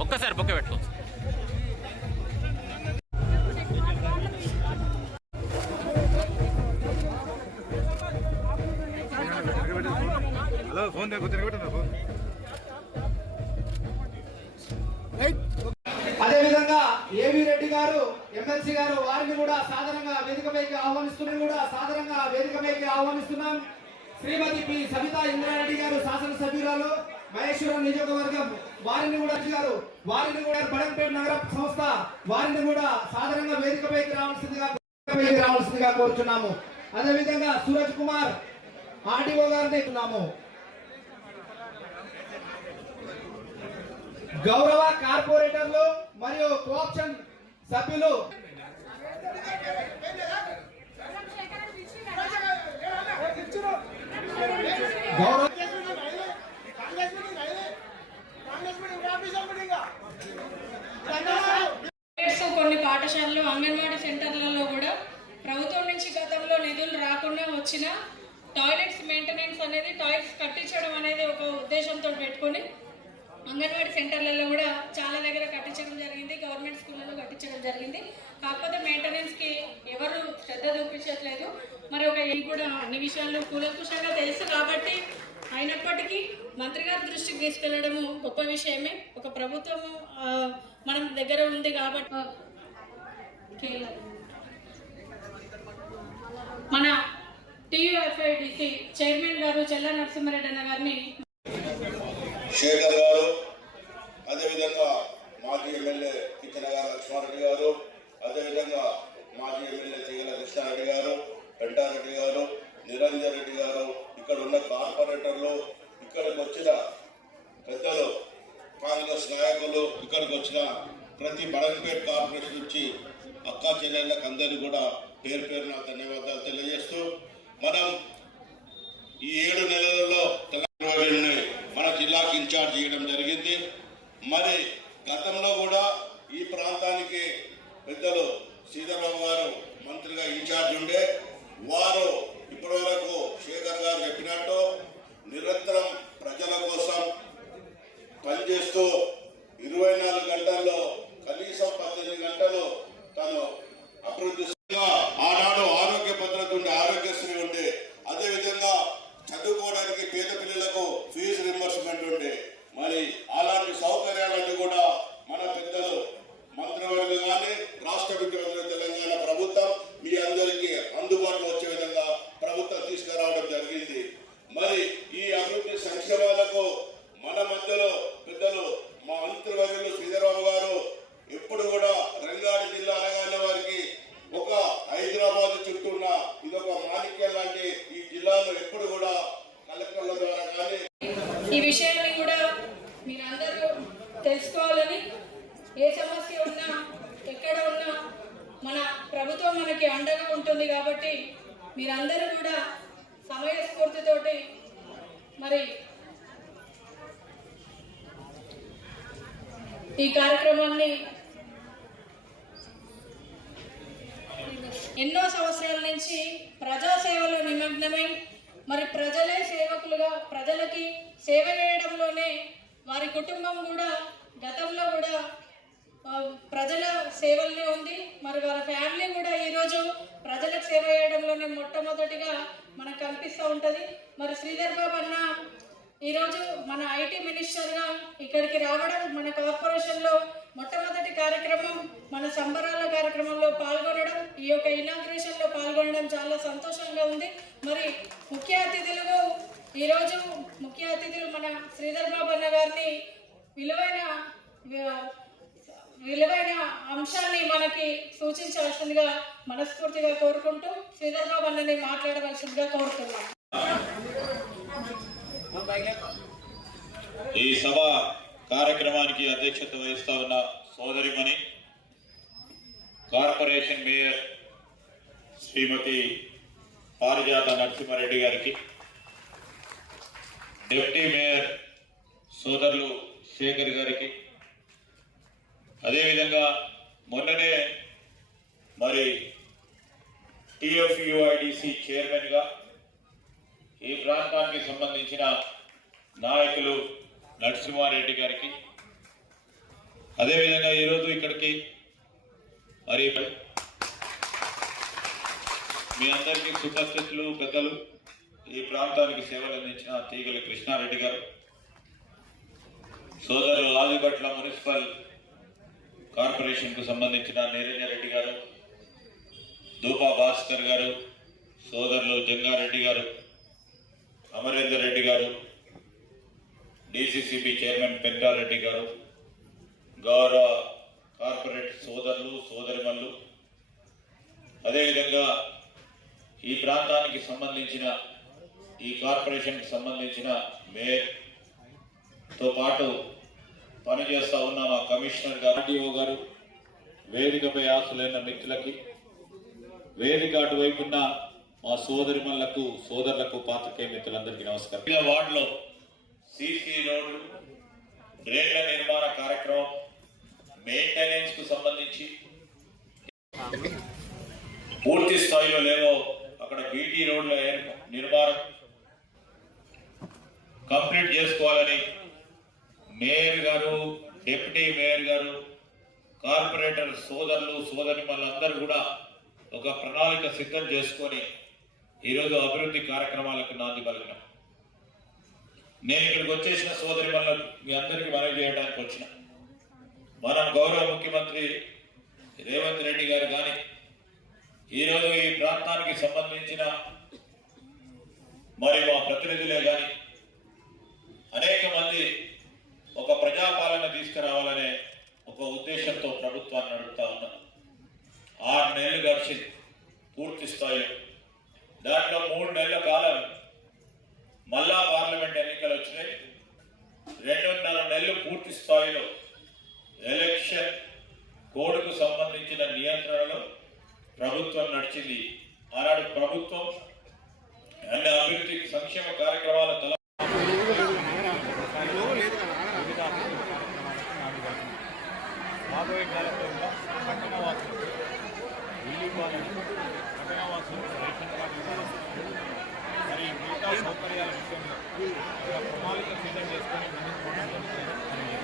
ఒక్కసారి బొక్క పెట్టు హలో ఫోన్ అదేవిధంగా ఏవీ రెడ్డి గారు ఎమ్మెల్సీ గారు వారిని కూడా సాధారణంగా వేదిక పైకి ఆహ్వానిస్తున్నారు కూడా సాధారణంగా వేదిక పైకి ఆహ్వానిస్తున్నాం. శ్రీమతి పి సవితా ఇంద్రారెడ్డి గారు శాసనసభ్యురాలు మహేశ్వరం నియోజకవర్గం వారిని కూడా గారు వారిని కూడా బడంపేట నగర సంస్థ వారిని కూడా సాధారణంగా వేదికపైకి రావాల్సిందిగా రావాల్సిందిగా కోరుచున్నాము. అదేవిధంగా సూరజ్ కుమార్ ఆర్డీఓ గారిని ఉన్నాము గౌరవ కార్పొరేటర్లు మరియు కోఆప్షన్ సభ్యులు గౌరవ కొన్ని పాఠశాలలు అంగన్వాడీ సెంటర్లలో కూడా ప్రభుత్వం నుంచి గతంలో నిధులు రాకుండా వచ్చిన టాయిలెట్స్ మెయింటెనెన్స్ అనేది టాయిలెట్స్ కట్టించడం అనేది ఒక ఉద్దేశంతో పెట్టుకొని అంగన్వాడీ సెంటర్లలో కూడా చాలా దగ్గర కట్టించడం జరిగింది గవర్నమెంట్ స్కూళ్ళలో కట్టించడం జరిగింది. కాకపోతే మెయింటెనెన్స్కి ఎవరు శ్రద్ధ చూపించట్లేదు. మరి ఒక ఇది కూడా అన్ని విషయాలు కూలంకుషంగా తెలుసు కాబట్టి అయినప్పటికీ మంత్రి గారి దృష్టికి తీసుకెళ్ళడము గొప్ప విషయమే. ఒక ప్రభుత్వం మనం దగ్గర ఉంది కాబట్టి మన టీయూఎఫ్ఐడిసి చైర్మన్ గారు చెల్ల నరసింహారెడ్డి అన్న గారిని శేఖర్ గారు అదేవిధంగా మాజీ ఎమ్మెల్యే కిచెన్ గారు లక్ష్మారెడ్డి గారు అదేవిధంగా మాజీ ఎమ్మెల్యే తీగల కృష్ణారెడ్డి గారు రెడ్డి గారు నిరంజన్ రెడ్డి గారు ఇక్కడ ఉన్న కార్పొరేటర్లు ఇక్కడికి వచ్చిన పెద్దలు కాంగ్రెస్ నాయకులు ఇక్కడికి వచ్చిన ప్రతి బడంపేట్ కార్పొరేషన్ నుంచి అక్కా చెల్లెళ్ళకి అందరినీ కూడా పేరు పేరున ధన్యవాదాలు తెలియజేస్తూ మనం ఈ ఏడు నెలలలో తెలంగాణ మన జిల్లాకి ఇన్ఛార్జ్ చేయడం జరిగింది. మరి గతంలో కూడా ఈ ప్రాంతానికి పెద్దలు సీతారాం గారు మంత్రిగా ఇన్ఛార్జ్ ఉండే వారు ఇప్పటి వరకు శేఖర్ గారు చెప్పినట్టు నిరంతరం ప్రజల కోసం పనిచేస్తూ ఇరవై నాలుగు గంటల్లో కనీసం పద్దెనిమిది గంటలు తను అభివృద్ధి చేస్తూ ఆనాడు ఆరోగ్య భద్రత ఉండే ఆరోగ్యశ్రీ ఉండే అదే విధంగా చదువుకోవడానికి పేద పిల్లలకు ఫీజు రింబర్స్మెంట్ ఉండే మరి అలాంటి సౌకర్యాలన్నీ కూడా మన పెద్దలు మంత్రివర్గం కానీ రాష్ట్ర ముఖ్యమంత్రి తెలంగాణ ప్రభుత్వం మీ అందరికీ అందుబాటులో వచ్చే విధంగా ప్రభుత్వం తీసుకురావడం జరిగింది మరి ఈ అభివృద్ధి సంక్షేమాలకు మన మధ్యలో పెద్దలు మా మంత్రివర్యులు శ్రీధరబాబు గారు ఎప్పుడు కూడా రంగారెడ్డి జిల్లా అనగానే వారికి ఒక హైదరాబాద్ చుట్టూ ఉన్న ఇదొక మాణిక్యం లాంటి ఈ జిల్లాలో ఎప్పుడు కూడా కలెక్టర్ల ద్వారా కానీ ఈ విషయాన్ని కూడా మీరందరూ తెలుసుకోవాలని ఏ సమస్య ఉన్నా ఎక్కడ ఉన్నా మన ప్రభుత్వం మనకి అండగా ఉంటుంది కాబట్టి మీరందరూ కూడా సమయస్ఫూర్తితోటి మరి ఈ కార్యక్రమాన్ని ఎన్నో సంవత్సరాల నుంచి ప్రజాసేవలో నిమగ్నమై మరి ప్రజలే సేవకులుగా ప్రజలకి సేవ చేయడంలోనే వారి కుటుంబం కూడా గతంలో కూడా ప్రజల సేవల్లో ఉంది. మరి వాళ్ళ ఫ్యామిలీ కూడా ఈరోజు ప్రజలకు సేవ చేయడంలోనే మొట్టమొదటిగా మనకు కనిపిస్తూ ఉంటుంది. మరి శ్రీధర్ బాబు అన్న ఈరోజు మన ఐటీ మినిస్టర్గా ఇక్కడికి రావడం మన కార్పొరేషన్లో మొట్టమొదటి కార్యక్రమం మన సంబరాల కార్యక్రమంలో పాల్గొనడం ఈ యొక్క ఇనాగ్రేషన్లో పాల్గొనడం చాలా సంతోషంగా ఉంది. మరి ముఖ్య అతిథులు ఈరోజు ముఖ్య అతిథులు మన శ్రీధర్ బాబు అన్న గారిని విలువైన అంశాన్ని మనకి సూచించాల్సిందిగా మనస్ఫూర్తిగా కోరుకుంటూ శ్రీధర్ బాబు అన్నని మాట్లాడవలసిందిగా కోరుతున్నాం ఈ సభ కార్యక్రమానికి అధ్యక్షత వహిస్తా ఉన్న సోదరిమణి కార్పొరేషన్ మేయర్ శ్రీమతి పారిజాత నరసింహారెడ్డి గారికి డిప్యూటీ మేయర్ సోదరులు శేఖర్ గారికి అదేవిధంగా మొన్ననే మరి టిఎఫ్యుఐడిసి చైర్మన్గా ఈ ప్రాంతానికి సంబంధించిన నాయకులు నరసింహారెడ్డి గారికి అదేవిధంగా ఈరోజు ఇక్కడికి మరి మీ అందరికీ సుపస్థితులు పెద్దలు. ఈ ప్రాంతానికి సేవలు అందించిన తీగల కృష్ణారెడ్డి గారు సోదరులు ఆదిపట్ల మున్సిపల్ కార్పొరేషన్కు సంబంధించిన నిరంజన్ రెడ్డి గారు దూపా భాస్కర్ గారు సోదరులు జంగారెడ్డి గారు అమరేందర్ రెడ్డి గారు డిసిసిబి చైర్మన్ పెంటారెడ్డి గారు గౌరవ కార్పొరేట్ సోదరులు సోదరిమల్లు అదేవిధంగా ఈ ప్రాంతానికి సంబంధించిన ఈ కార్పొరేషన్కి సంబంధించిన మేయర్తో పాటు పనిచేస్తా ఉన్న మా కమిషనర్ గారు ఆర్టీఓ గారు వేదికపై ఆశలైన మిత్రులకి వేదిక అటువైపున్న మా సోదరిమలకు సోదరులకు పాత్రకే మిత్రులందరికీ నమస్కారం. ఈ వార్డులో సిసి రోడ్లు డ్రైన్ల నిర్మాణ కార్యక్రమం మెయింటెనెన్స్కు సంబంధించి పూర్తి స్థాయిలో లేవో అక్కడ బీటీ రోడ్ల నిర్మాణం కంప్లీట్ చేసుకోవాలని మేయర్ గారు డిప్యూటీ మేయర్ గారు కార్పొరేటర్ సోదరులు సోదరి మళ్ళందరూ కూడా ఒక ప్రణాళిక సిద్ధం చేసుకొని ఈరోజు అభివృద్ధి కార్యక్రమాలకు నాంది పలికినాం. నేను ఇక్కడికి వచ్చేసిన సోదరి మీ అందరికీ మనవి చేయడానికి వచ్చిన. మనం గౌరవ ముఖ్యమంత్రి రేవంత్ రెడ్డి గారు కానీ ఈరోజు ఈ ప్రాంతానికి సంబంధించిన మరి మా ప్రతినిధులే కానీ అనేక మంది తీసుకురావాలనే ఒక ఉద్దేశంతో ప్రభుత్వాన్ని నడుపుతా ఉన్నాం. ఆరు నెలలు గడిచింది పూర్తి స్థాయిలో. దాంట్లో మూడు నెలల కాలం మళ్ళా పార్లమెంట్ ఎన్నికలు వచ్చినాయి. రెండున్నర నెలలు పూర్తి స్థాయిలో ఎలక్షన్ కోడ్కు సంబంధించిన నియంత్రణలో ప్రభుత్వం నడిచింది. ఆనాడు ప్రభుత్వం అన్ని అభివృద్ధి సంక్షేమ కార్యక్రమాల తల రాబోయే కాలంలో కూడా పట్టణ వాసులు ఇల్లు ఇవ్వాలని పట్టణ వాసులు రేషన్ కార్డు మరి మిగతా సౌకర్యాల విషయంలో ప్రణాళిక సిద్ధం చేసుకొని ముందుకు పోవడం జరుగుతుంది.